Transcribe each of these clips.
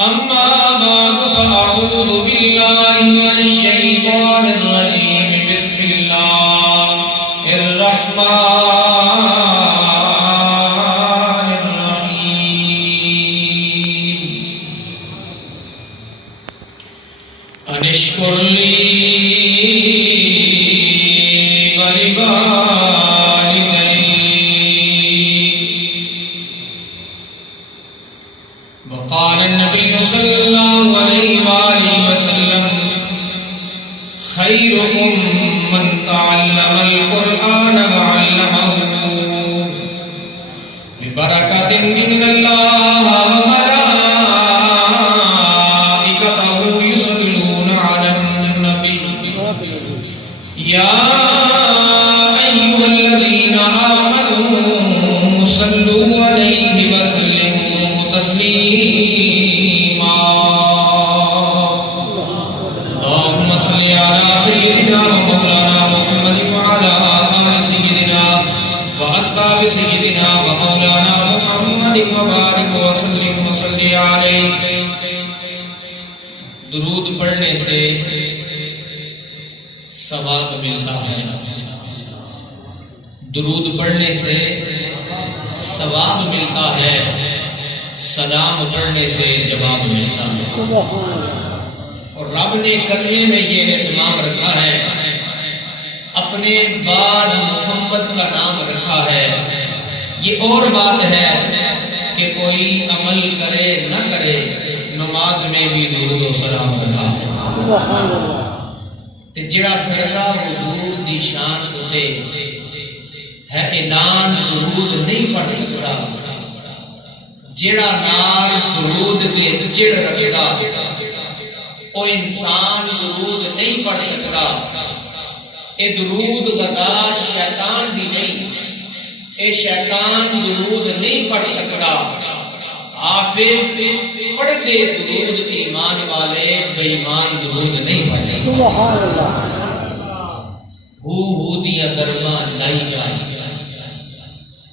أما بعد فأعوذ بالله من الشيطان الرجيم بسم الله الرحمن الرحيم أن اشكر لي وقال النبي صلى الله عليه وآله وسلم خيركم من تعلم القرآن وعلمه ببركة من الله وملائكته يصلون على النبي يا أيها الذين آمنوا صلوا عليه وسلموا تسليما اللهم صل على سيدنا ومولانا محمد وعلى آل سيدنا وأصحاب سيدنا ومولانا محمد وبارك وسلم وصل عليه. درود پڑھنے سے ثواب ملتا ہے، درود پڑھنے سے ثواب ملتا ہے، سلام پڑھنے سے جواب ملتا ہے. اور رب نے کلمے میں یہ اہتمام رکھا ہے، اپنے بعد محمد کا نام رکھا ہے. یہ اور بات ہے کہ کوئی عمل کرے نہ کرے، نماز میں بھی درود و سلام رکھا ہے. تے جڑا صدقہ حضور دی شان ہوتے ہے اعلان درود نہیں پڑھ سکتا، جڑا نال درود دے چڑ رکھدا او انسان درود نہیں پڑھ سکتا. اے درود غذا شیطان دی نہیں، اے شیطان درود نہیں پڑھ سکتا. حافظ پڑھ دے درود ایمان والے، بے ایمان درود نہیں پڑھ سکتا. ہو دیا ضرباں لائی جائے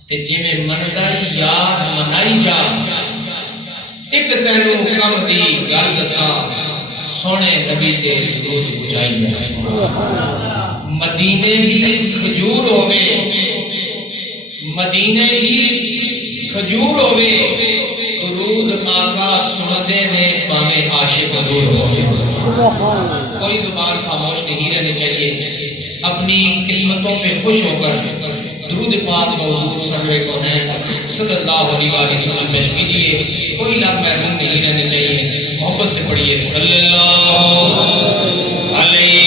تے جویں مندائی یار منائی جائے. ایک تینوں کم دی گل دساں، سونے نبی تے درود بجائی جائے. مدینے دی کھجور ہوے، مدینے دی کھجور ہوے، درود آقا سمجھے نے پاویں عاشق دور ہوے. کوئی زبان خاموش نہیں رہنی چاہیے. اپنی قسمتوں پہ خوش ہو کر درود پاک حضور سرور کونین صلی اللہ علیہ وسلم پیش کیجئے. کوئی لب محروم نہیں رہنے چاہیے. محبت سے پڑھیے صلی اللہ علیہ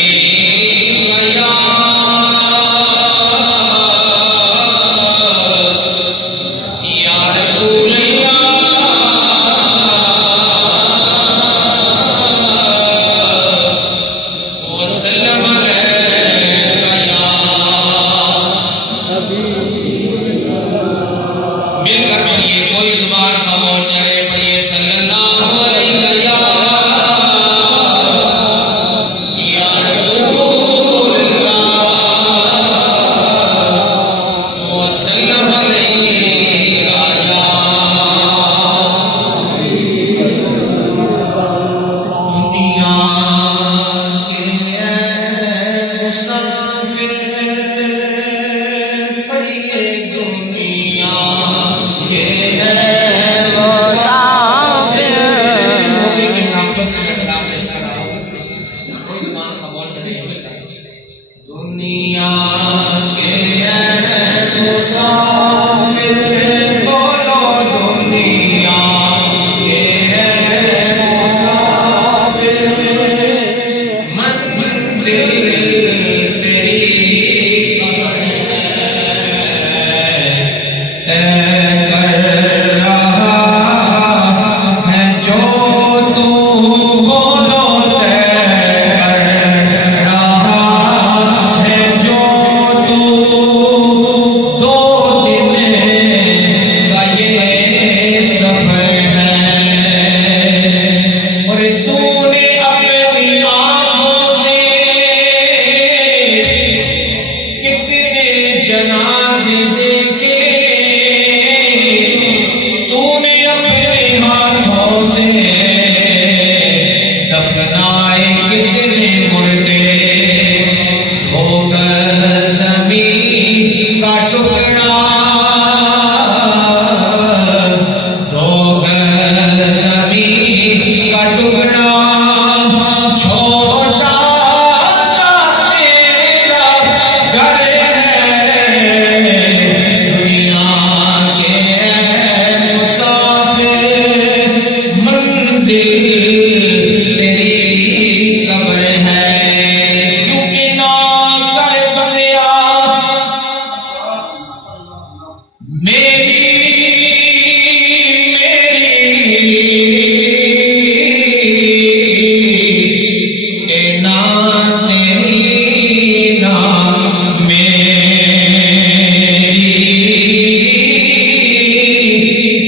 جنازے دیکھے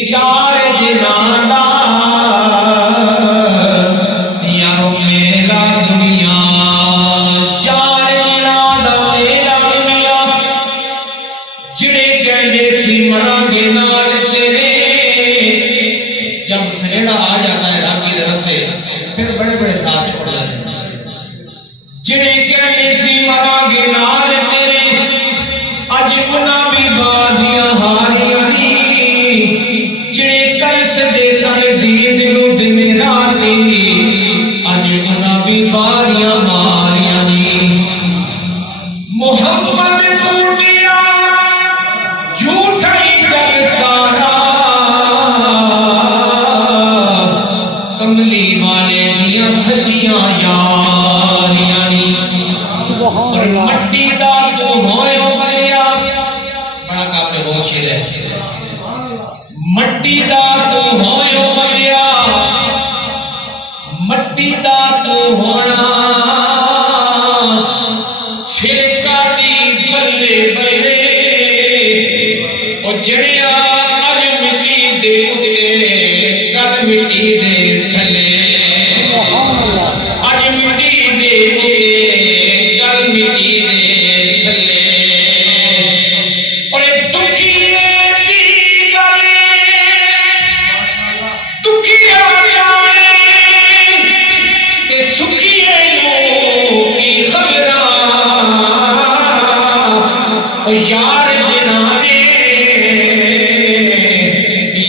چار دناں دا یارو میلا دنیا، چار دناں دا میلا دنیا، جڑے کہندے سی مراں گے نال تیرے، جب سریڑا آ جاتا ہے راہ کی طرف سے پھر بڑے بڑے ساتھ چھوڑ جاتے ہیں۔ جڑے کہندے سی مراں گے نال تیرے، اج انہاں بھی بازیاں ہاریاں نی، جڑے کل سدے سن عزیز نو دن راتی، اج انہاں بھی باریاں ماریاں نی۔ محمد بوٹیا جھوٹا ہی جگ سارا، کملی والے دیاں سچیاں یاریاں نی۔ اور مٹی دا تو ہوئے بلیا، بڑا قابل غور شعر ہے، مٹی دا تو ہوئے بلیا، مٹی دا تو ہونا، فرقہ دی بلے بلے، او جڑیا اج مٹی دے اتے کل مٹی دے تھلے، اج مٹی دے اتے کل مٹی دے تھلے۔ اور دکھیے دی گلے دکھیا جانے تے سکھیے نو کی خبراں، او یار جنہاں نے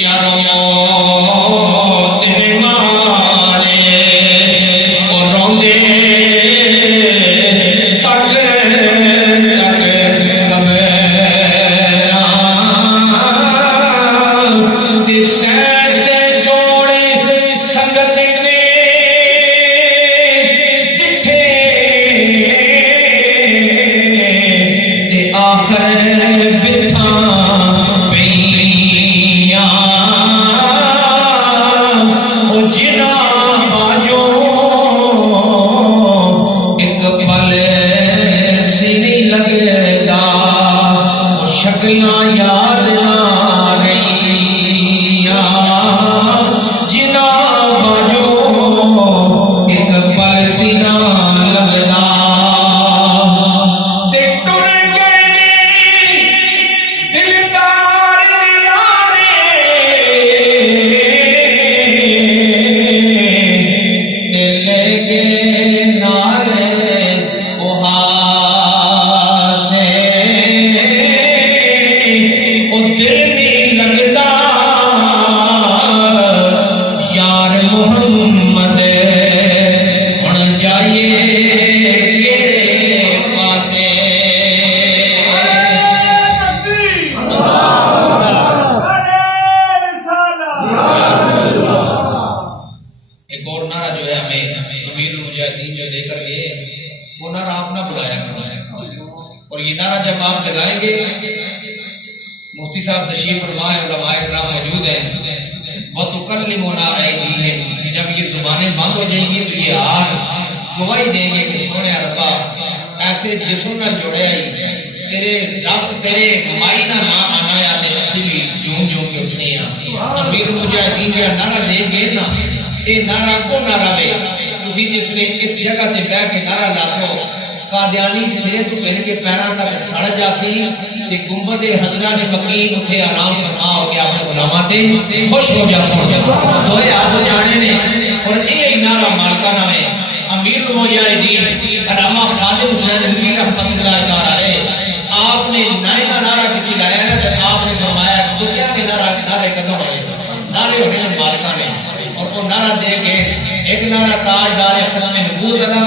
یارو موت نے مارے، اور روندے تک تک کبیراں، تے سین سے جوڑے سنگت دے ڈٹھے، تے آخر بٹھاں پئیاں، او جنہاں باجو ایک پل سی نہیں لگدا، او شکلاں یاد نہ رہیاں، جنہاں باجو ایک پل سی نہ لگدا، تے ٹر گئے نے دلدار دیانے، تے لے گئے نال اوہا سے، او دل نہیں لگدا یار محمد، ہن جائیے کیڑے پاسے۔ ایک اور نعرہ جو ہے ہمیں امیر المجاہدین جو دے کر گئے، وہ نعرہ آپ نہ بلایا کریں، اور یہ نعرہ جب آپ جگائیں گے، مفتی صاحب تشریف فرمائے، علماء کرام موجود ہیں، وَتُكَلِّمُنَا أَيْدِيهِمْ، جب یہ زبانیں بند ہو جائیں گی تو یہ ہاتھ گواہی دیں گے کہ سونے ربا ایسے جسم نہ جوڑے آئی، تیرے رب تیرے مائی نہ نام آنا یا تے اسی بھی جھوم جھوم کے اٹھنے آ۔ امیر المجاہدین جو نعرہ دے گئے نا، یہ نعرہ کو نعرہ وے، تسی جس نے اس جگہ سے بیٹھ کے نعرہ لاسو، قادیانی سیت پہن کے پیراں تک سڑ جاسی، تے گنبد حضرہ نے مقیم اتھے آرام فرما ہو کے اپنے غلاماں تے خوش ہو جاسو، سوئے ہاتھ جانے نے۔ اور یہ نعرہ مالکانہ ہے امیر المجاہدین علامہ خادم حسین رضوی رحمۃ اللہ تعالی علیہ، آپ نے نئے نعرہ کسی لایا ہے تو آپ نے فرمایا تو کیا کہ نعرے قدم ہوئے، نعرے ہونے نے مالکاں نے، اور وہ نعرہ دے کے ایک نعرہ تاجدار ختم نبوت ادا،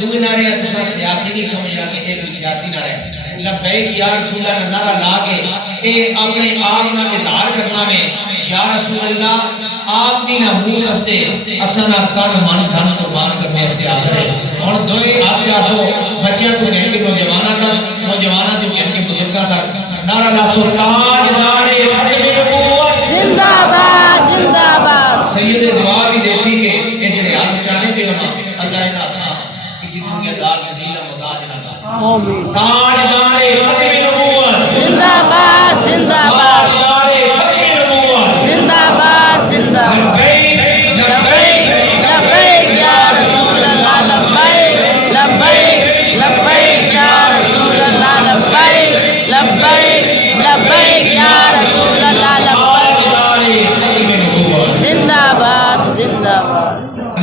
دوسرے نعرے دوسرا سیاسی نہیں سمجھنا کہ یہ کوئی سیاسی نعرہ ہے، لبیک یا رسول اللہ نعرہ لا کے اے اپنے آپ نہ اظہار کرنا میں یا رسول اللہ آپ نے نہ منہ سستے اسنا سن من دھن قربان کرنے استے حاضر ہے۔ اور دوئے آپ چاہو بچیاں تو گھن کے نوجوانہ تک، نوجوانہ تو گھن کے بزرگاں تک نعرہ لا سو تاجدار ختم نبوت زندہ باد زندہ باد، سید دعا بھی دیسی کے یہ جڑے ہاتھ چاہنے پہ ہونا اللہ نہ تھا کسی دنیا دار سے نیلا محتاج نہ تھا، تاجدار ختم نبوت زندہ باد زندہ باد، تاجدار ختم نبوت زندہ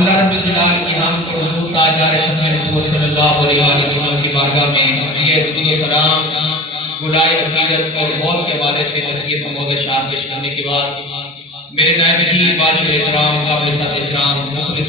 اللہ رب الجلال کی ہم کو حضور تاجدار ختم نبوت صلی اللہ علیہ وسلم کی بارگاہ میں یہ درود و سلام گلائے عقیدت اور موت کے حوالے سے نصیحت و موضع شان پیش کرنے کے بعد میرے نائب جی واجب احترام قابل احترام مخلص